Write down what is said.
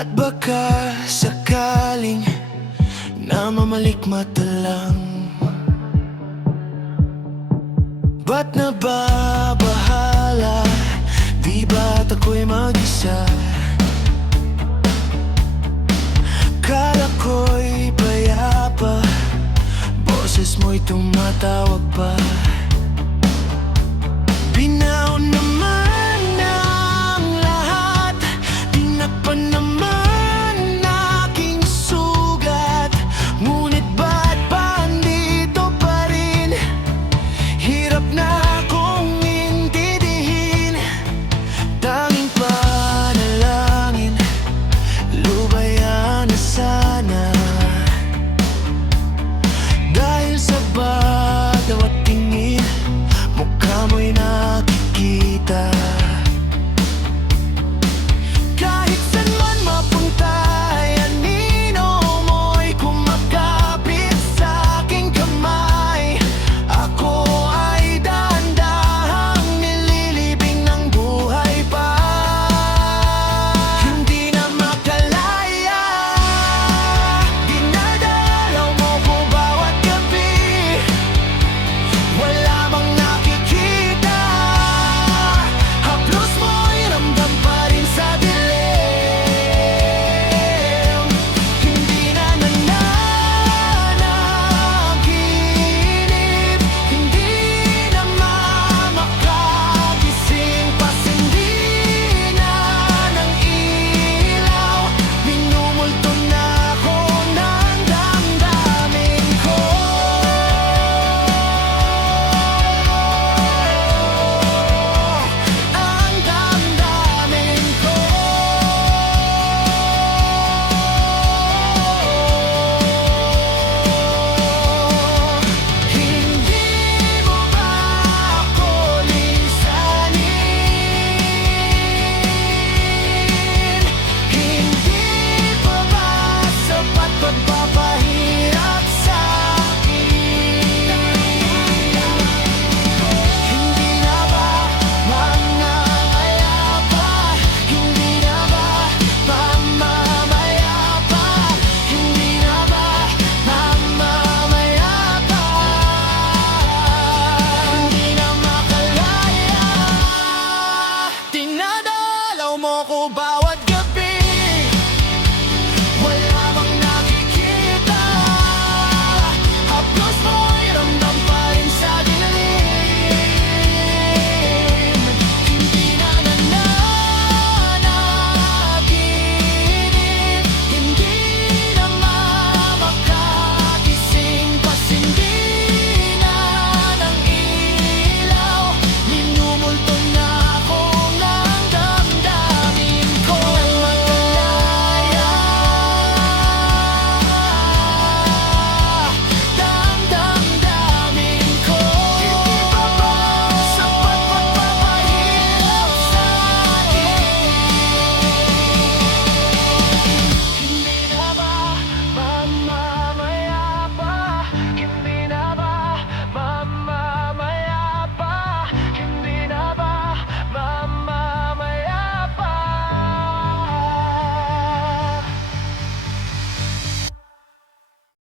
At baka sakaling namamalikmata lang. Ba't nababahala? Di ba't ako'y mag-isa? Kala ko'y payapa, boses mo'y tumatawag pa. Binaw naman ang lahat, tinakpan naman aking sugat. Ngunit ba't pa andito pa rin? Hirap na akong intindihin. Tanging panalangin, lubayan na sana. Dahil sa bawat tingin, mukha mo'y nakikita. Kahit saan man mapunta, anino mo'y kumakapit sa aking kamay. Ako ay dahan-dahang nililibing ng buhay pa. Hindi na makalaya, dinadalaw mo ko bawat gabi. Wala bang nakikita? Haplos mo'y ramdam pa rin sa dilim. Hindi na nananaginip, hindi na makagising. Pasindi na ng ilaw, minumulto na ako ng damdamin ko. Ang damdamin ko. Hindi mo ba ako lisanin? Hindi pa ba sapat pagpapahirap sa akin? Hindi na ba mamamayapa? Hindi na ba mamamayapa? Hindi na ba mamamayapa? Hindi na makalaya, dinadalaw mo ko ba